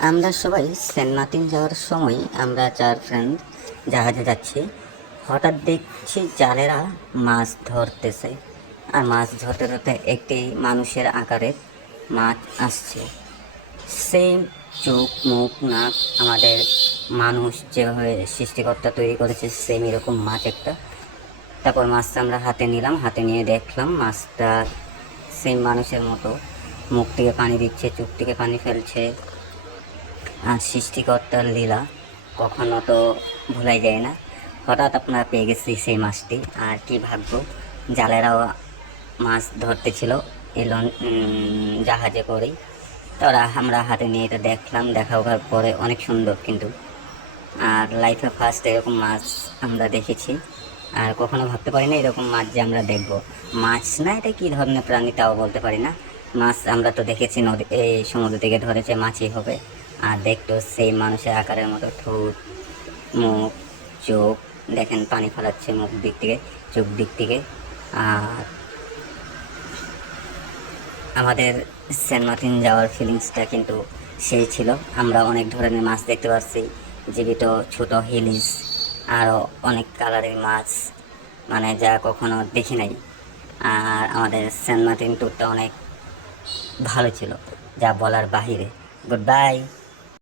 আমরা সবাই Saint Martin যাওয়ার সময় আমরা 4 ফ্রেন্ড জাহাজে যাচ্ছি। হঠাৎ দেখছি জালেরা মাছ ধরতেছে, আর মাছ ধরতে ধরতে একটি মানুষের আকারের মাছ আসছে। সেম চোখ, মুখ, নাক আমাদের মানুষ যেভাবে সৃষ্টিকর্তা তৈরি করেছে সেম এরকম মাছ একটা। তারপর মাছটা আমরা হাতে নিলাম, হাতে নিয়ে দেখলাম মাছটা সেম মানুষের মতো, মুখ থেকে পানি দিচ্ছে, চোখ থেকে পানি ফেলছে। আর সৃষ্টিকর্তার লীলা কখনো তো ভোলাই যায় না। হঠাৎ আপনারা পেয়ে গেছি সেই মাছটি, আর কি ভাগ্য, জালেরাও মাছ ধরতে ছিল এই জাহাজে করেই। তারা আমরা হাতে নিয়ে এটা দেখলাম, দেখার পরে অনেক সুন্দর কিন্তু। আর লাইফে ফার্স্ট এরকম মাছ আমরা দেখেছি, আর কখনো ভাবতে পারি না এরকম মাছ যে আমরা দেখবো। মাছ না, এটা কী ধরনের প্রাণী তাও বলতে পারি না। মাছ আমরা তো দেখেছি নদী, এই সমুদ্র থেকে ধরেছে, মাছই হবে। আর দেখতো সেই মানুষের আকারের মতো, ঠোঁট, মুখ, চোখ, দেখেন পানি ফেলাচ্ছে মুখ দিক থেকে, চোখ দিক থেকে। আর আমাদের সেন্ট মার্টিন যাওয়ার ফিলিংসটা কিন্তু সেই ছিল। আমরা অনেক ধরনের মাছ দেখতে পাচ্ছি, জীবিত, ছোট হিলিস, আরও অনেক কালারের মাছ, মানে যা কখনো দেখি নাই। আর আমাদের সেন্ট মার্টিন ট্যুরটা অনেক ভালো ছিল, যা বলার বাহিরে। Good bye.